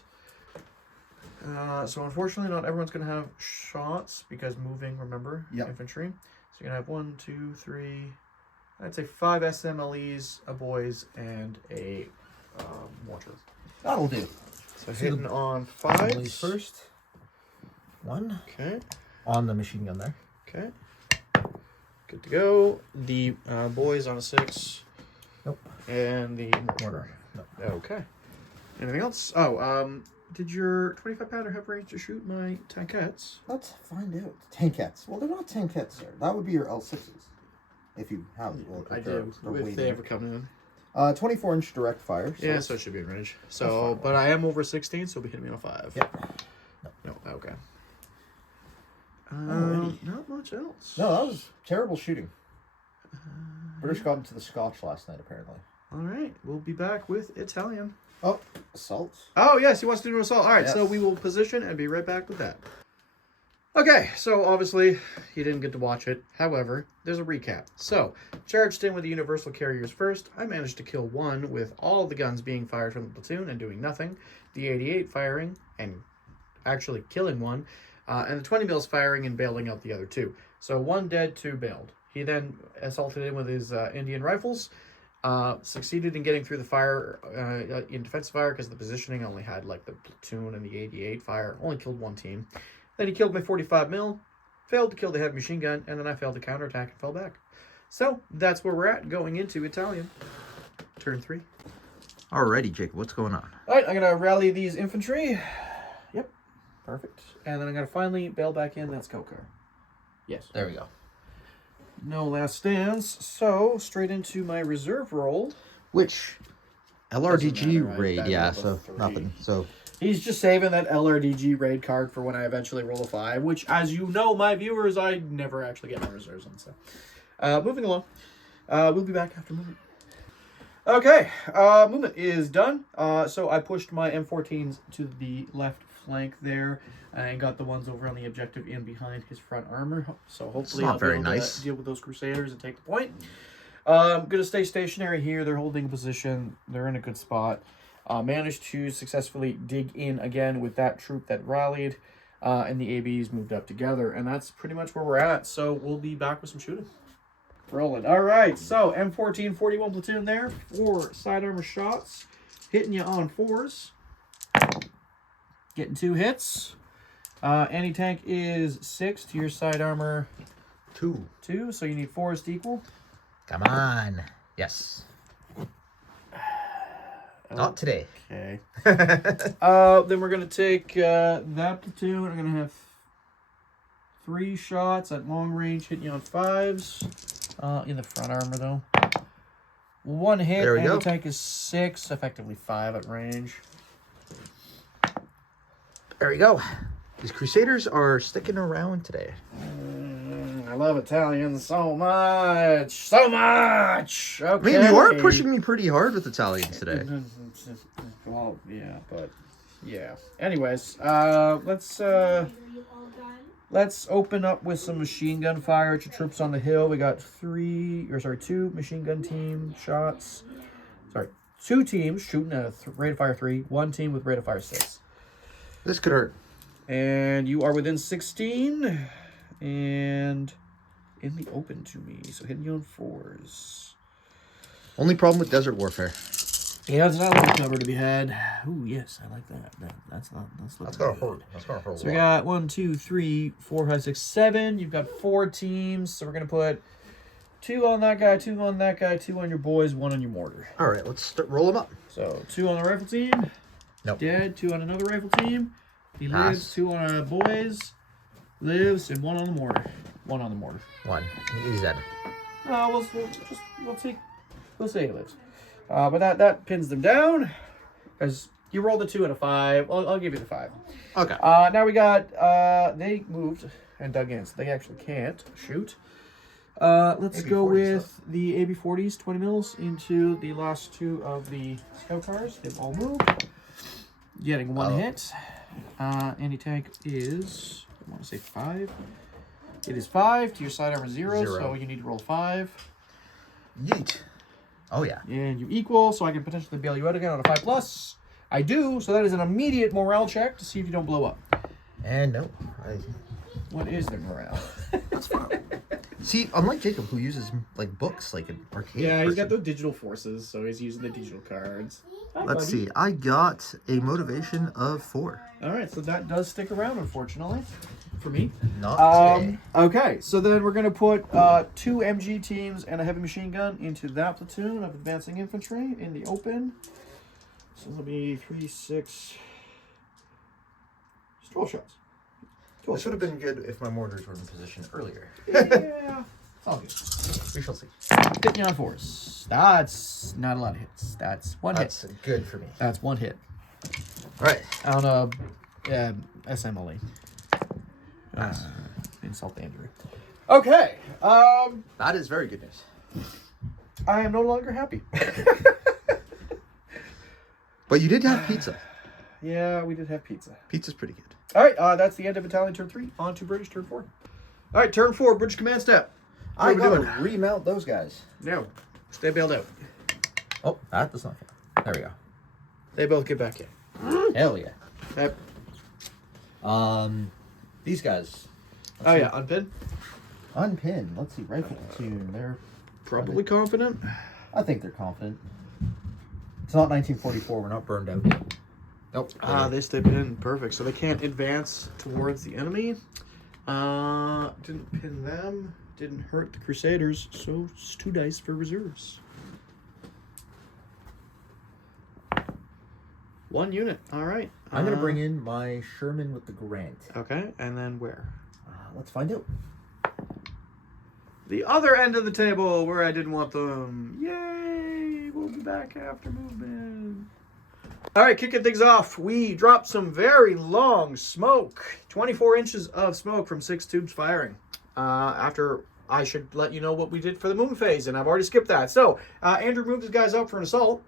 so unfortunately, not everyone's going to have shots because moving, remember, Yep. infantry. So you're going to have 1, 2, 3, I'd say 5 SMLEs, a boys, and a mortar. That'll do. So hitting on 5s. SMLEs first. 1. Okay. On the machine gun there. Okay. Good to go. The boys on a 6. Nope. And the mortar. Nope. Okay. Anything else? Oh, did your 25-pounder have range to shoot my tankettes? Let's find out. Tankettes. Well, they're not tankettes, sir. That would be your L6s. If you have them. Well, I they're do. If waiting. they ever come in. 24-inch direct fire. Yeah, so it should be in range. So, but I am over 16, so it'll be hitting me on 5. Yep. No, okay. Alrighty. Not much else. No, that was terrible shooting. British got into the Scotch last night, apparently. All right, we'll be back with Italian. Oh, assault. Oh, yes, he wants to do an assault. All right, Yes. so we will position and be right back with that. Okay, so obviously, you didn't get to watch it. However, there's a recap. So, charged in with the universal carriers first. I managed to kill 1 with all the guns being fired from the platoon and doing nothing. The 88 firing and actually killing 1. And the 20 mils firing and bailing out the other 2. So 1 dead, 2 bailed. He then assaulted in with his Indian rifles. Succeeded in getting through the fire in defensive fire because the positioning only had like the platoon and the 88 fire. Only killed 1 team. Then he killed my 45 mil, failed to kill the heavy machine gun, and then I failed to counterattack and fell back. So that's where we're at going into Italian. Turn 3. Alrighty, Jacob, what's going on? All right, I'm going to rally these infantry. Yep, perfect. And then I'm going to finally bail back in that scout car. Yes. There we go. No last stands, so straight into my reserve roll. Which Doesn't matter, LRDG right? raid, That yeah, rolled a so 3. nothing. So He's just saving that LRDG raid card for when I eventually roll a 5, which, as you know, my viewers, I never actually get my reserves on. So, moving along. We'll be back after movement. Okay, movement is done. So I pushed my M14s to the left flank there and got the ones over on the objective in behind his front armor. So hopefully I'll be able to deal with those Crusaders and take the point. I'm going to stay stationary here. They're holding a position. They're in a good spot. Managed to successfully dig in again with that troop that rallied. And the ABs moved up together. And that's pretty much where we're at. So we'll be back with some shooting. Rolling. All right. So M14 41 platoon there. 4 side armor shots. Hitting you on 4s. Getting 2 hits. Anti-tank is 6 to your side armor 2. 2. So you need 4s to equal. Come on. Yes. Not today. Okay. Then we're going to take that platoon. I'm going to have 3 shots at long range hitting you on 5s. In the front armor, though. 1 hit. There we go. Anti-tank is 6. Effectively 5 at range. There we go. These Crusaders are sticking around today. I love Italians so much. So much! I Okay. mean, you are pushing me pretty hard with Italians today. Well, yeah, but... Yeah. Anyways, let's open up with some machine gun fire at your troops on the hill. We got 2 machine gun team shots. Sorry, 2 teams shooting at a rate of fire 3. 1 team with rate of fire 6. This could hurt. And you are within 16 and in the open to me. So hitting you on 4s. Only problem with desert warfare. Yeah, there's not a little cover to be had. Ooh, yes, I like that. That's gonna hurt. That's gonna hurt. So we got 1, 2, 3, 4, 5, 6, 7. You've got 4 teams. So we're gonna put 2 on that guy, 2 on that guy, 2 on your boys, 1 on your mortar. All right, let's roll them up. So 2 on the rifle team. Nope. Dead. 2 on another rifle team. He Pass. lives. 2 on our boys. Lives, and 1 on the mortar. 1 on the mortar. 1. He's dead. No, we'll say he lives. But that pins them down because you rolled a 2 and a 5. I'll give you the 5. Okay. Now we got they moved and dug in, so they actually can't shoot. Let's go with the AB-40s, 20 mils into the last 2 of the scout cars. They've all moved. Getting 1 hit. Anti-tank is, I want to say 5. It is 5 to your side armor 0, so you need to roll 5. Yeet. Oh, yeah. And you equal, so I can potentially bail you out again on a 5+. I do, so that is an immediate morale check to see if you don't blow up. And no. What is the morale? That's fine. See, unlike Jacob, who uses like books, like an arcade. Yeah, he's got the digital forces, so he's using the digital cards. Hi, Let's buddy. see. I got a motivation of 4. All right, so that does stick around, unfortunately, for me. Not today. Okay, so then we're going to put 2 MG teams and a heavy machine gun into that platoon of advancing infantry in the open. So that'll be 3, 6, 12 shots. This would have been good if my mortars were in position earlier. Yeah. It's all good. We shall see. Hit me on 4s. That's not a lot of hits. That's 1 hit. That's good for me. That's 1 hit. All right. On a SMLE. Insult the injury. Okay. That is very good news. I am no longer happy. But you did have pizza. Yeah, we did have pizza. Pizza's pretty good. All right, that's the end of Italian turn 3. On to British turn 4. All right, turn 4, British command step. What I are we gotta doing? remount those guys. No, stay bailed out. Oh, that does not count. There we go. They both get back in. Hell yeah. Yep. These guys. Oh yeah, unpin. Unpin. Let's see. Rifle platoon. They're Probably confident. I think they're confident. It's not 1944. We're not burned out yet. Nope. They step in. Perfect. So they can't advance towards the enemy. Didn't pin them. Didn't hurt the Crusaders. So it's 2 dice for reserves. 1 unit. All right. I'm gonna bring in my Sherman with the Grant. Okay, and then where? Let's find out. The other end of the table where I didn't want them. Yay! We'll be back after movement. All right, kicking things off. We dropped some very long smoke. 24 inches of smoke from 6 tubes firing. After I should let you know what we did for the movement phase, and I've already skipped that. So Andrew moved his guys out for an assault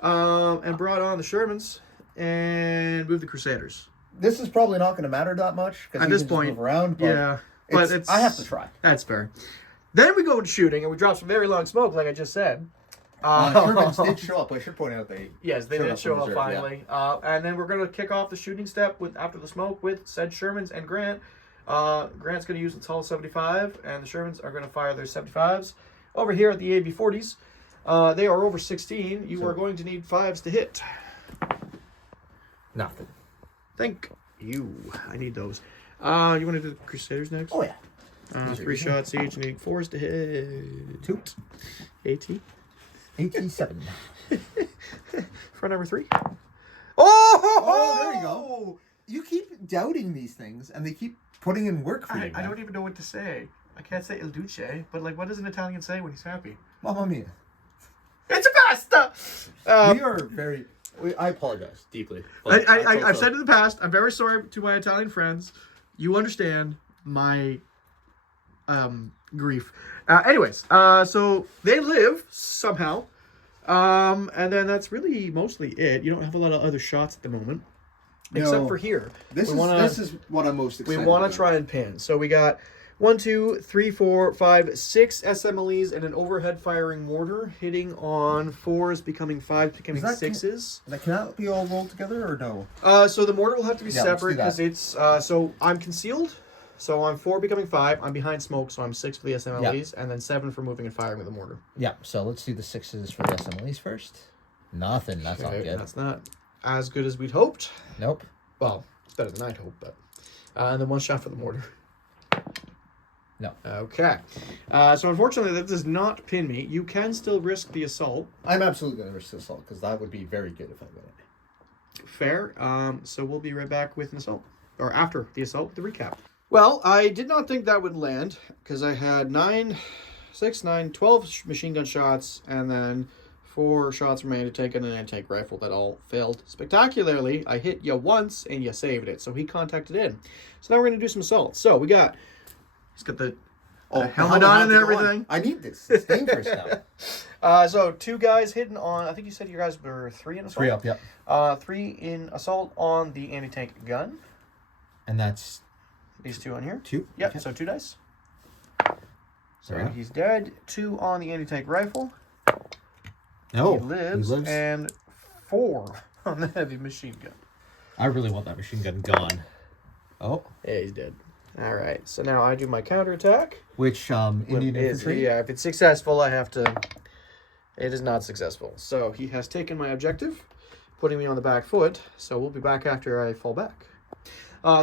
and brought on the Shermans and moved the Crusaders. This is probably not going to matter that much because At this point, move around. But yeah, but it's I have to try. That's fair. Then we go into shooting, and we drop some very long smoke, like I just said. Shermans did show up. I should point out they did show up reserve, finally. yeah. And then we're going to kick off the shooting step after the smoke with said Shermans and Grant. Grant's going to use the tall 75, and the Shermans are going to fire their 75s. Over here at the AB-40s, they are over 16. You are going to need 5s to hit. Nothing. Thank you. I need those. You want to do the Crusaders next? Oh yeah. 3 shots each. You need 4s to hit. Toot. 18. 87. Front number 3. Oh, there you go. You keep doubting these things, and they keep putting in work for you. I don't even know what to say. I can't say Il Duce, but like, what does an Italian say when he's happy? Mamma mia. It's a pasta! We are very... I apologize deeply. I've said in the past, I'm very sorry to my Italian friends. You understand my grief. Anyways, so they live somehow. And then that's really mostly it. You don't have a lot of other shots at the moment. Except No. for here. This is what I'm most excited We want about. to try and pin. So we got 1, 2, 3, 4, 5, 6 SMLEs and an overhead firing mortar hitting on 4s, becoming 5s, becoming 6s. Can that be all rolled together or no? So the mortar will have to be Yeah, let's separate do that. because it's so I'm concealed. So I'm 4 becoming 5. I'm behind smoke, so I'm 6 for the SMLEs, and then 7 for moving and firing with the mortar. Yeah, so let's do the 6s for the SMLEs first. Nothing, that's not good. That's not as good as we'd hoped. Nope. Well, it's better than I'd hoped, but and then 1 shot for the mortar. No. Okay. So unfortunately, that does not pin me. You can still risk the assault. I'm absolutely going to risk the assault, because that would be very good if I win it. Fair. So we'll be right back with an assault. Or after the assault, with the recap. Well, I did not think that would land, because I had 12 machine gun shots, and then 4 shots from anti-tank and an anti-tank rifle that all failed spectacularly. I hit you once, and you saved it. So he contacted in. So now we're going to do some assault. So we got... He's got the helmet on and everything. I need this. It's dangerous now. So 2 guys hitting on... I think you said you guys were 3 in assault? 3 up, yep. 3 in assault on the anti-tank gun. And that's... These 2 on here? 2? Yep, Okay. so 2 dice. So Yeah. he's dead. 2 on the anti-tank rifle. No, He lives. And 4 on the heavy machine gun. I really want that machine gun gone. Oh. Yeah, he's dead. All right, so now I do my counterattack. Which, Indian infantry? Yeah, if it's successful, I have to... It is not successful. So he has taken my objective, putting me on the back foot. So we'll be back after I fall back.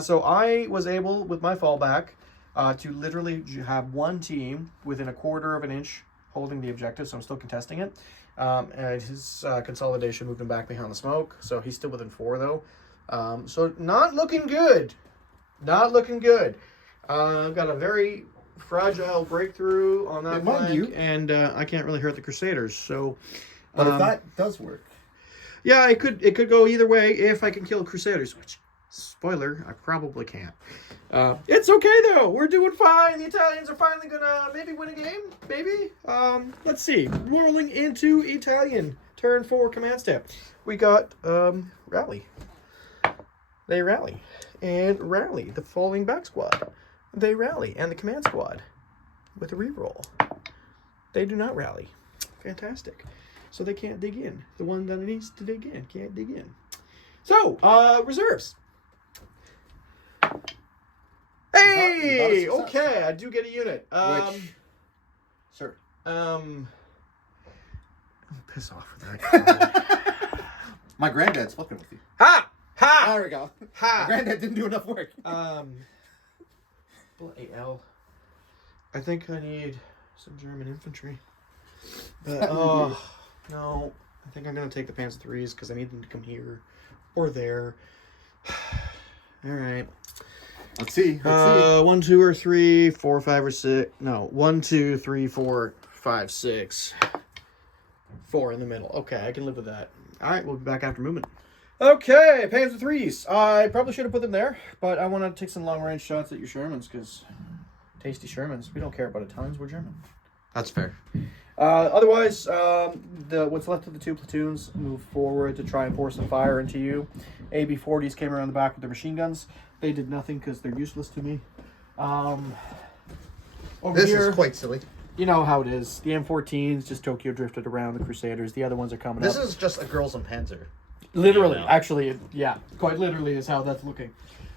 So I was able, with my fallback, to literally have 1 team within a quarter of an inch holding the objective, so I'm still contesting it. And his consolidation moved him back behind the smoke, so he's still within 4, though. So not looking good. Not looking good. I've got a very fragile breakthrough on that flank, and I can't really hurt the Crusaders. So, But if that does work... Yeah, it could go either way if I can kill Crusaders, which, spoiler, I probably can't. It's okay, though. We're doing fine. The Italians are finally going to maybe win a game. Maybe. Let's see. Rolling into Italian. Turn 4 command step. We got rally. They rally. And rally. The falling back squad. They rally. And the command squad. With a reroll. They do not rally. Fantastic. So they can't dig in. The one that needs to dig in can't dig in. So, reserves. Hey! Okay, I do get a unit. Which... Sir. Piss off with that. My granddad's fucking with you. Ha! Ha! There we go. Ha! My granddad didn't do enough work. Bloody hell. I think I need some German infantry. But, oh, no. I think I'm going to take the Panzer IIIs because I need them to come here or there. All right. Let's see. Let's see. 1, 2, or 3, 4, 5, or 6. No, 1, 2, 3, 4, 5, 6. 4 in the middle. Okay, I can live with that. All right, we'll be back after movement. Okay, Panzer IIIs. I probably should have put them there, but I want to take some long-range shots at your Shermans because tasty Shermans. We don't care about Italians. We're German. That's fair. Otherwise, what's left of the 2 platoons move forward to try and force some fire into you. AB-40s came around the back with their machine guns. They did nothing because they're useless to me. Over This here, is quite silly. you know how it is. The M14s just Tokyo drifted around the Crusaders. The other ones are coming This up. is just a girls in Panzer. Literally, Yeah. actually, yeah, quite literally is how that's looking.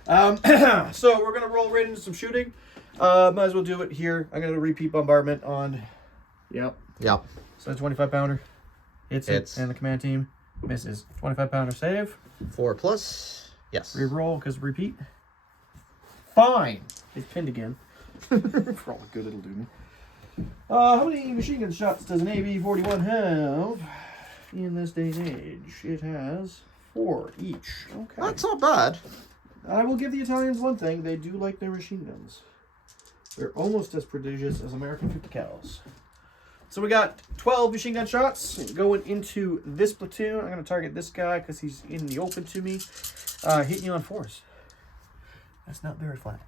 So we're gonna roll right into some shooting. Might as well do it here. I'm gonna repeat bombardment on. Yep. Yep. So 25 pounder. Hits Hits. it, and the command team misses. 25 pounder save. 4 plus. Yes. Reroll because repeat. Fine. It's pinned again. For all the good it'll do me. How many machine gun shots does an AB-41 have in this day and age? It has 4 each. Okay. That's not bad. I will give the Italians one thing. They do like their machine guns. They're almost as prodigious as American 50 cals. So we got 12 machine gun shots going into this platoon. I'm going to target this guy because he's in the open to me. Hitting you on 4s. That's not very flat.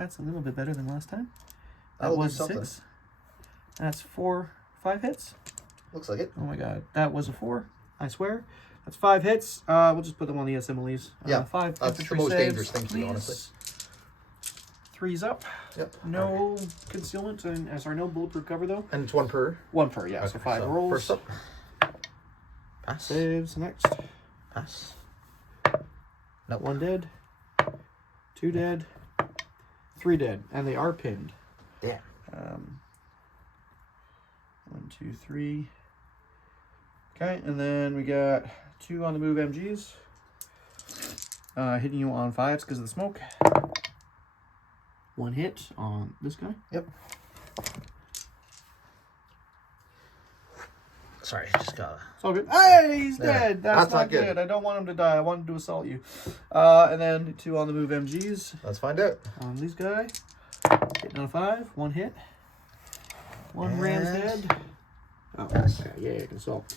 That's a little bit better than last time. That That'll do was a something. 6. That's 5 hits. Looks like it. Oh my god, that was a 4. I swear. That's 5 hits. We'll just put them on the SMLEs. Yeah, 5 that's the infantry most saves, dangerous thing to do, please. honestly. 3's up. Yep. No concealment and no bulletproof cover though. And it's 1 per. 1 per, yeah. So 5 rolls. First up. Pass. Saves next. Pass. No. 1 dead. 2 dead. 3 dead, and they are pinned. Yeah. 1, 2, 3. Okay, and then we got 2 on the move MGs. Hitting you on 5s because of the smoke. 1 hit on this guy. Yep. Sorry, just got. It's all good. Hey, he's There. dead. That's not good. I don't want him to die. I want him to assault you. And then 2 on the move MGs. Let's find out. On this guy. Hitting on a 5. 1 hit. 1 ram's dead. Oh, okay. Yeah, consult.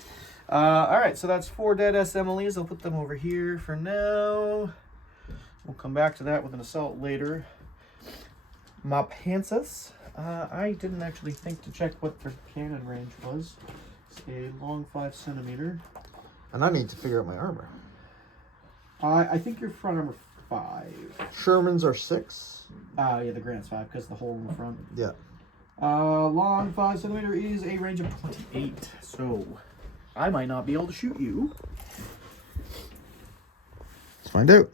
All right, so that's 4 dead SMLEs. I'll put them over here for now. We'll come back to that with an assault later. My pantsas. I didn't actually think to check what their cannon range was. It's a long 5 centimeter. And I need to figure out my armor. I think your front armor 5. Sherman's are 6. Yeah, the Grant's 5 because the hole in the front. Yeah. Long 5 centimeter is a range of 28. So I might not be able to shoot you. Let's find out.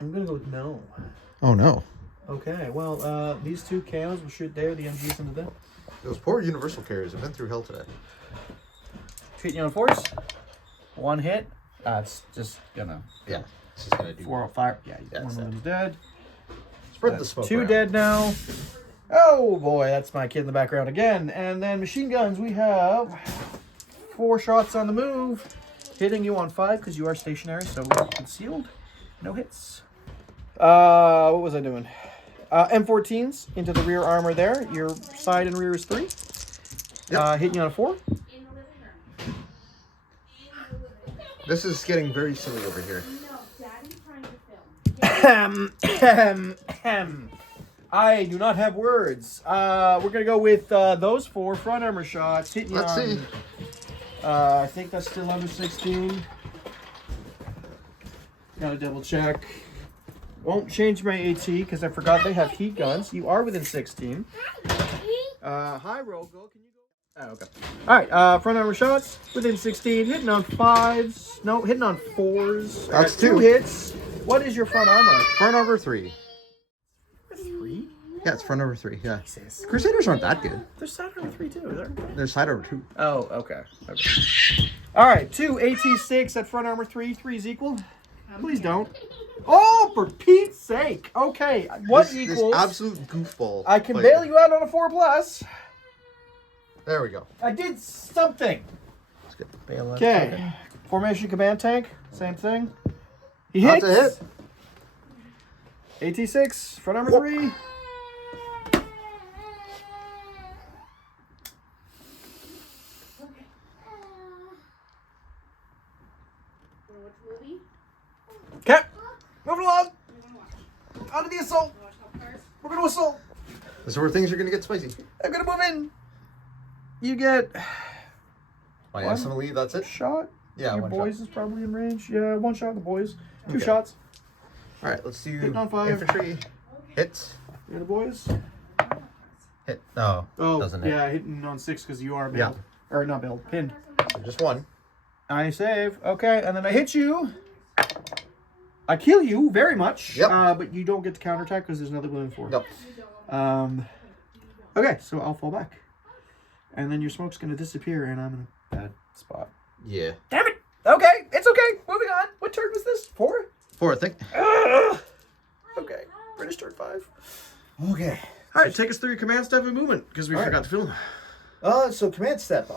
I'm gonna go with no. Oh no. Okay, well, these 2 camos will shoot there, the MGs into them. Those poor universal carriers have been through hell today. Treating you on 4s. 1 hit. It's just gonna. Yeah. This is gonna do. 4 or 5. Yeah, Yeah, one it's of them's dead. Spread the That's smoke. 2 around. dead now. Oh boy, that's my kid in the background again. And then machine guns, we have 4 shots on the move. Hitting you on 5 because you are stationary, so concealed. No hits. What was I doing? M14s into the rear armor there. Your side and rear is 3. Yep. Hitting you on a 4. This is getting very silly over here. I do not have words. We're gonna go with those 4 front armor shots. Hitting you Let's on, see. I think that's still under 16. Gotta double check. Won't change my AT because I forgot they have heat guns. You are within 16. Hi, Rogo. Can you go? Oh, okay. All right. Front armor shots within 16. Hitting on 5s. No, hitting on 4s. That's 2 2. hits. What is your front armor? Front armor 3. 3? Yeah, it's front armor 3. Yeah. Jesus. Crusaders aren't that good. There's side armor 3 too. There. They're side armor 2. Oh, okay. All right. 2 AT6 at front armor 3. 3's equal. Please don't. Oh, for Pete's sake. Okay. What equals? This absolute goofball. I can fight. bail you out on a 4+. There we go. I did something. That's good. Okay. Formation command tank. Same thing. He That's hits. a hit. AT6. Front armor 3. Okay. Moving along. On to the assault. We're going to assault. This is where things are going to get spicy. I'm going to move in. You get My One. SMLE, that's a it? shot. Yeah, Your one boys shot. is probably in range. Yeah, 1 shot of the boys. 2 Okay. shots. All right, let's do Hitting on 5. infantry. Hits. You're the boys. Hit. No, Oh, doesn't hit. yeah, hitting on 6 because you are Yeah. bailed. Or not bailed, pinned. So just 1. I save. Okay, and then I hit you. I kill you very much. Yep. But you don't get to counterattack because there's another within 4. Nope. Okay, so I'll fall back. And then your smoke's going to disappear and I'm in a bad spot. Yeah. Damn it! Okay, it's okay. Moving on. What turn was this? 4? 4, I think. Okay, British turn 5. Okay. All right, take us through your command step and movement because we All right. forgot to film. So command step.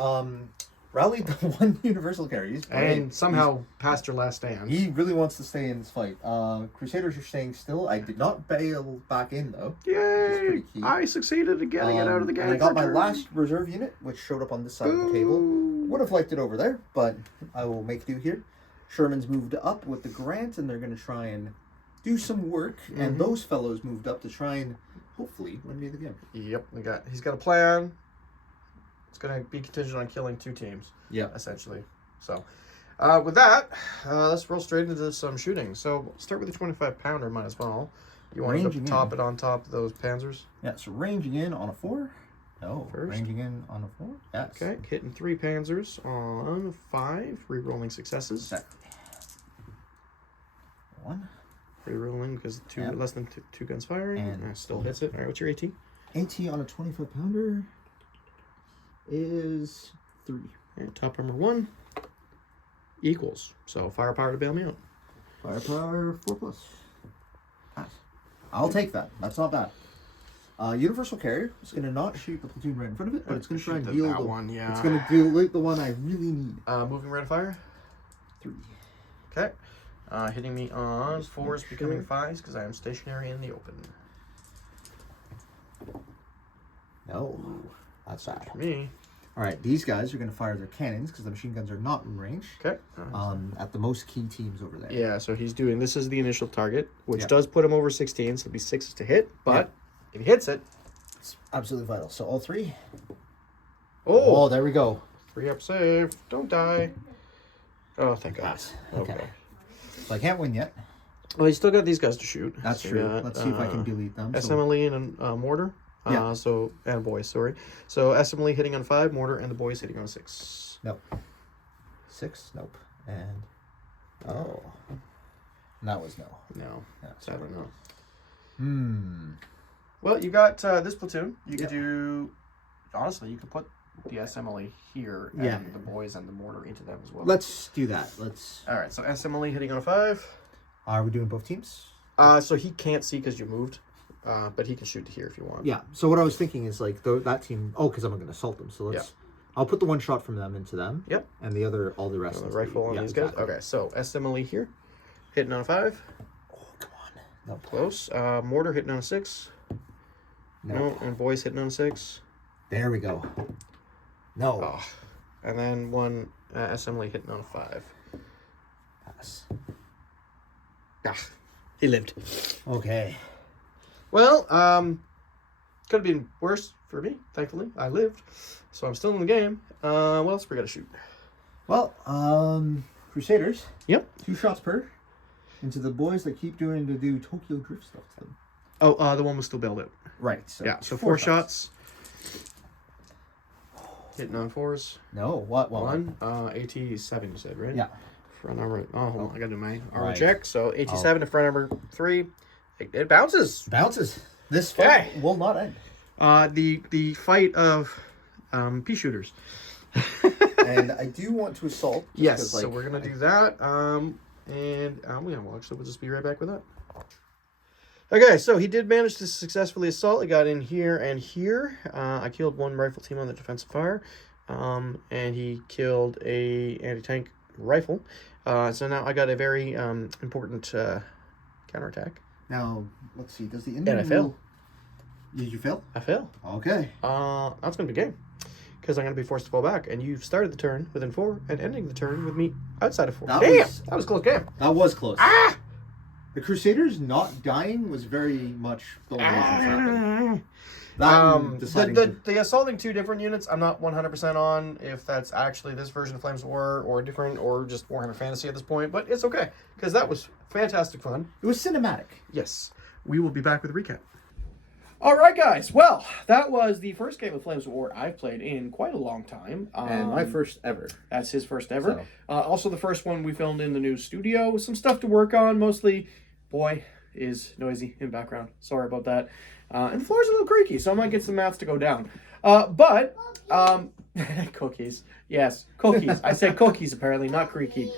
Rallied the 1 universal carry. He's great. And somehow passed your last stand. He really wants to stay in this fight. Crusaders are staying still. I did not bail back in though. Yay! pretty key. I succeeded in getting it out of the game. And I got my for turn. last reserve unit, which showed up on this side of the table. Ooh. Would have liked it over there, but I will make do here. Sherman's moved up with the Grant, and they're going to try and do some work, and those fellows moved up to try and hopefully win me the game. Yep, he's got a plan. It's going to be contingent on killing 2 teams. Yeah. Essentially. So, with that, let's roll straight into some shooting. So, we'll start with the 25-pounder, might as well. You want to top it on top of those Panzers? Yeah, so ranging in on a 4. No, First. ranging in on a 4. Yes. Okay, hitting 3 Panzers on 5, re-rolling successes. Exactly. 1. Re-rolling because less than 2 guns firing. And Still hits it. All right, what's your AT? AT on a 25-pounder is 3. All right, top armor 1 equals. So firepower to bail me out. Firepower 4+. Nice. I'll take that. That's not bad. Universal carrier is going to not shoot the platoon right in front of it, but it's going to try and deal that one. Yeah. It's going to deal the one I really need. Moving rate of fire. 3. Okay. Hitting me on 4s, becoming 5s because I am stationary in the open. No, that's bad. For me. All right, these guys are going to fire their cannons because the machine guns are not in range. Okay. At the most key teams over there. Yeah, so he's doing, this is the initial target, which Yeah. does put him over 16, so it'll be 6 to hit, but if he hits it... It's absolutely vital. So all 3. Oh, there we go. 3 up save. Don't die. Oh, thank God. Pass. Okay. So I can't win yet. Well, you still got these guys to shoot. That's So true. you got, Let's see if I can delete them. SMLE and mortar. Yeah. And boys, sorry. So SMLE hitting on 5, mortar, and the boys hitting on 6. Nope. 6? Nope. And... Oh. That was no. No. Yeah, Sadly, no. Hmm. Well, you got this platoon. You could do... Honestly, you could put the SMLE here and the boys and the mortar into them as well. Let's do that. Let's... All right, so SMLE hitting on a 5. Are we doing both teams? So he can't see because you moved, but he can shoot to here if you want. Yeah. So what I was thinking is like that team... Oh, because I'm going to assault them. So let's... I'll put the 1 shot from them into them. Yep. And the other, all the rest. So into the rifle on these guys. Okay, so SMLE here, hitting on a 5. Oh, come on. No. Close. Mortar hitting on a 6. No. And boys hitting on a 6. There we go. No. Oh. And then one SMLE hitting on a 5. Pass. Ah, he lived. Okay. Well, could have been worse for me. Thankfully, I lived, so I'm still in the game. What else we got to shoot? Well, Crusaders. Yep. 2 shots per into the boys that keep doing to do Tokyo Drift stuff to them. Oh, the one was still bailed out. Right. So Yeah, so 4 shots. Hitting on 4s. No, what? 1. AT 7, you said, right? Yeah. Front armor. Oh, hold on. I got to do my armor Right. check. So AT 7 to front armor 3. It bounces. Bounces. This fight will not end. The fight of pea shooters. And I do want to assault. Yes, so we're going to do that. Well, actually, we'll just be right back with that. Okay, so he did manage to successfully assault. I got in here and here. I killed 1 rifle team on the defensive fire. And he killed a anti-tank rifle. So now I got a very important counterattack. Now, let's see. Does the And I failed. Did you fail? I fail. Okay. That's going to be game. Because I'm going to be forced to fall back. And you've started the turn within 4 and ending the turn with me outside of 4. That was a close game. That was close. Ah! The Crusaders not dying was very much the only reason The assaulting 2 different units, I'm not 100% on if that's actually this version of Flames of War or different or just Warhammer Fantasy at this point, but it's okay because that was fantastic fun. It was cinematic. Yes, we will be back with a recap. All right, guys. Well, that was the first game of Flames of War I've played in quite a long time. And my first ever. That's his first ever. Also the first one we filmed in the new studio. Some stuff to work on. Mostly, boy, is noisy in background. Sorry about that. And the floor's a little creaky, so I might get some mats to go down. Cookies. Yes, cookies. I said cookies, apparently, not creaky.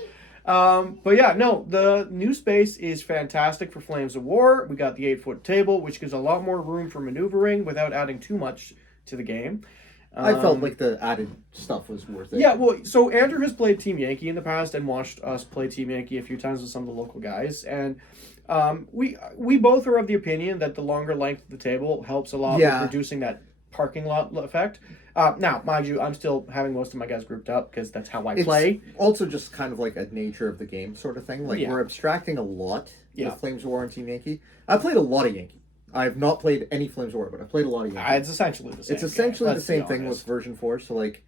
But yeah, no, the new space is fantastic for Flames of War. We got the 8-foot table, which gives a lot more room for maneuvering without adding too much to the game. I felt like the added stuff was worth it. Yeah, well, so Andrew has played Team Yankee in the past and watched us play Team Yankee a few times with some of the local guys, and we both are of the opinion that the longer length of the table helps a lot with reducing that parking lot effect. Now, mind you, I'm still having most of my guys grouped up because that's how I play. Also just kind of like a nature of the game sort of thing. Like, we're abstracting a lot Yeah. with Flames of War and Team Yankee. I played a lot of Yankee. I have not played any Flames of War, but I played a lot of Yankee. It's essentially the same. It's essentially game, the same thing with version 4. So like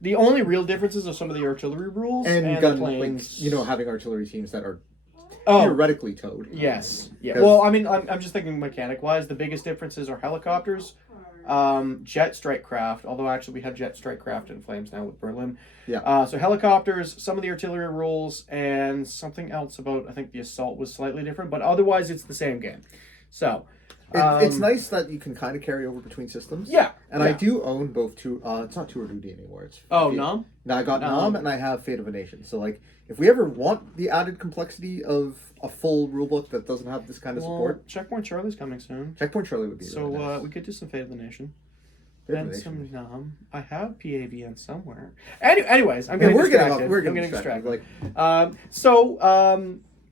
the only real differences are some of the artillery rules and the gun, planes. like, having artillery teams that are theoretically towed. Yes. Yeah. Well, I mean, I'm just thinking mechanic-wise. The biggest differences are helicopters, jet strike craft. Although actually we have jet strike craft in Flames now with Berlin. Yeah. So helicopters, some of the artillery rules, and something else about I think the assault was slightly different, but otherwise it's the same game. So. It's nice that you can kind of carry over between systems. Yeah. And I do own both two. It's not Tour Duty anymore. It's Nom? No, I got Nom and I have Fate of a Nation. So like, if we ever want the added complexity of a full rulebook that doesn't have this kind of support, Checkpoint Charlie's coming soon. Checkpoint Charlie would be. So really nice. we could do some Fate of the Nation. Fate of And the some Nation. Nom. I have PAVN somewhere. Anyways, I'm getting distracted. We're getting distracted. Like,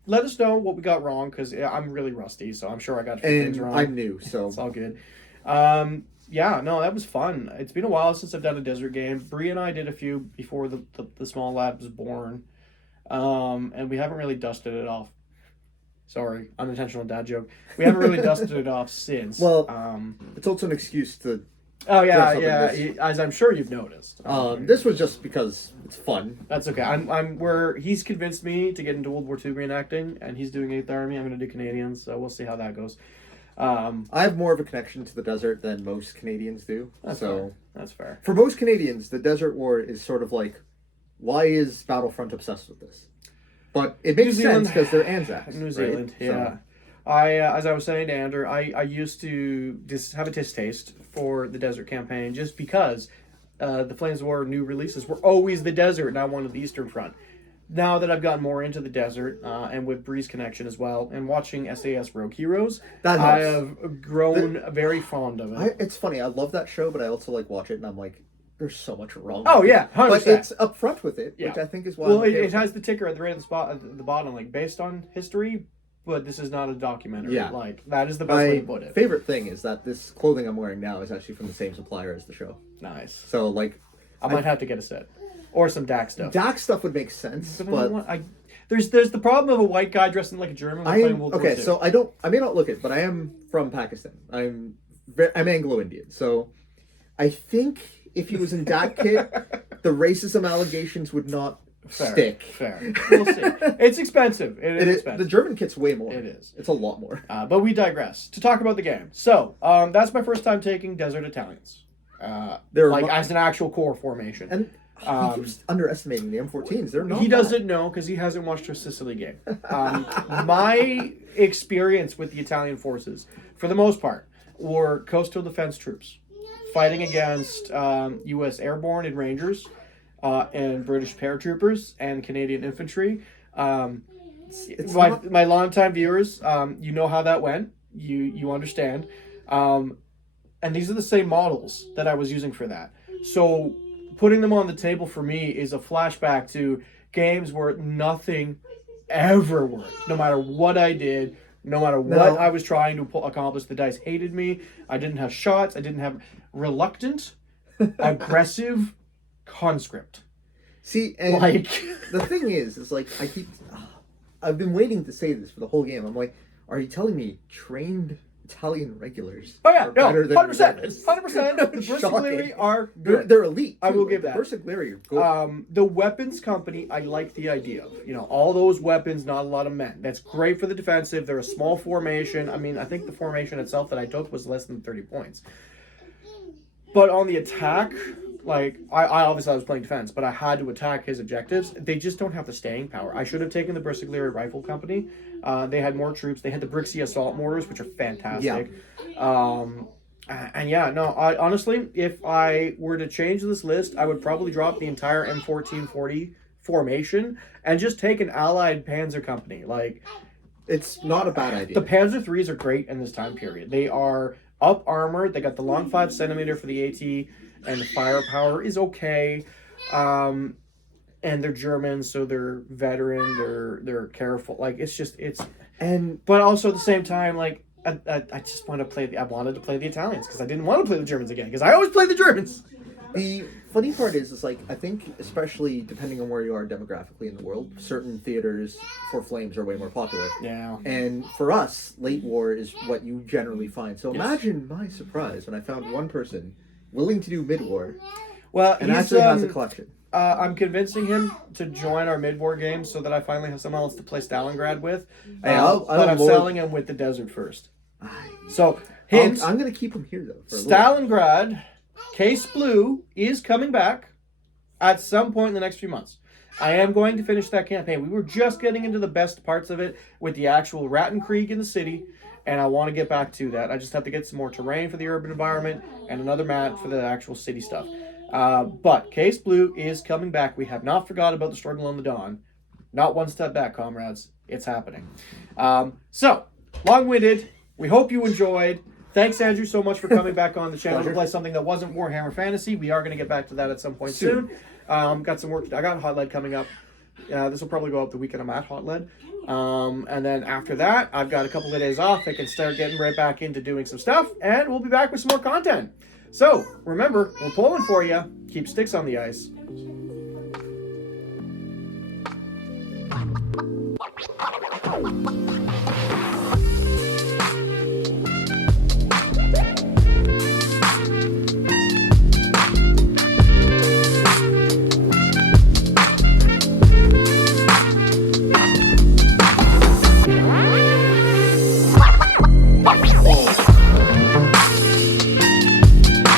let us know what we got wrong, because I'm really rusty, so I'm sure I got a few things and wrong. I'm new, so It's all good. Yeah, no, that was fun. It's been a while since I've done a desert game. Bree and I did a few before the small lad was born, and we haven't really dusted it off. Sorry, unintentional dad joke. We haven't really dusted it off since. Well, it's also an excuse to. Oh yeah, dress up yeah. in this. As I'm sure you've noticed. This was just because it's fun. That's okay. He's convinced me to get into World War II reenacting, and he's doing 8th Army. I'm going to do Canadians, so we'll see how that goes. I have more of a connection to the desert than most Canadians do. That's so fair. That's fair. For most Canadians, the Desert War is sort of like, why is Battlefront obsessed with this? But it makes sense because they're Anzacs. New Zealand, right? yeah. So, As I was saying to Andrew, I used to just have a distaste for the desert campaign just because the Flames of War new releases were always the desert, and I wanted the Eastern Front. Now that I've gotten more into the desert, and with Bree's connection as well, and watching SAS Rogue Heroes, I have grown very fond of it. It's funny, I love that show, but I also like watch it, and I'm like, there's so much wrong. Oh with yeah, it. 100%. But it's upfront with it, Yeah. which I think is why. Well, it has the ticker at the right of the spot at the bottom, like based on history, but this is not a documentary. Yeah. Like that is the best way My to put it. favorite thing is that this clothing I'm wearing now is actually from the same supplier as the show. Nice. So like, I might have to get a set or some DAC stuff. DAC stuff would make sense, but there's the problem of a white guy dressing like a German playing World War II. so I may not look it, but I am from Pakistan. I'm Anglo-Indian, so I think if he was in DAC kit, the racism allegations would not stick. Fair. We'll see. It's expensive. It is expensive. The German kit's way more. It is. It's a lot more. But we digress. To talk about the game. So, that's my first time taking Desert Italians. As an actual core formation. And he keeps underestimating the M14s. They're not. He doesn't know because he hasn't watched a Sicily game. My experience with the Italian forces, for the most part, were coastal defense troops fighting against U.S. airborne and Rangers, and British paratroopers and Canadian infantry. My longtime viewers, you know how that went. You understand. And these are the same models that I was using for that. So putting them on the table for me is a flashback to games where nothing ever worked. No matter what I did, no matter what I was trying to accomplish, the dice hated me. I didn't have shots. I didn't have reluctant, aggressive conscript. See, and the thing is like I've been waiting to say this for the whole game. I'm like, are you telling me trained Italian regulars? Oh yeah, no, 100%. The Bersaglieri are good. They're elite. Too. I will give that. The Bersaglieri are good. The weapons company, I like the idea of. All those weapons, not a lot of men. That's great for the defensive. They're a small formation. I mean, I think the formation itself that I took was less than 30 points. But on the attack, like, I obviously I was playing defense, but I had to attack his objectives. They just don't have the staying power. I should have taken the Bersaglieri Rifle Company. They had more troops. They had the Brixie assault mortars, which are fantastic. Yeah. I honestly, if I were to change this list, I would probably drop the entire M1440 formation and just take an allied panzer company. Like, it's not a bad idea. The Panzer IIIs are great in this time period. They are up armored. They got the long 5cm for the AT, and the firepower is okay. And they're German, so they're veteran. They're careful. Like, but also at the same time, like, I just want to play. I wanted to play the Italians because I didn't want to play the Germans again because I always play the Germans. The funny part is like, I think, especially depending on where you are demographically in the world, certain theaters for Flames are way more popular. Yeah. And for us, late war is what you generally find. So Yes. imagine my surprise when I found one person willing to do mid-war Well, and he's, actually has a collection. I'm convincing him to join our mid-war game so that I finally have someone else to play Stalingrad with. But I'm selling him with the desert first. So, hint, I'm going to keep him here, though. For a little. Stalingrad, Case Blue, is coming back at some point in the next few months. I am going to finish that campaign. We were just getting into the best parts of it with the actual Rattenkrieg in the city, and I want to get back to that. I just have to get some more terrain for the urban environment and another map for the actual city stuff. But Case Blue is coming back. We have not forgot about the Struggle on the Dawn. Not one step back, comrades. It's happening. So, long-winded. We hope you enjoyed. Thanks, Andrew, so much for coming back on the channel to play something that wasn't Warhammer Fantasy. We are going to get back to that at some point soon. Got some work. I got Hot Lead coming up. This will probably go up the weekend I'm at Hot Lead. And then after that, I've got a couple of days off. I can start getting right back into doing some stuff, and we'll be back with some more content. So, remember, we're pulling for you. Keep sticks on the ice.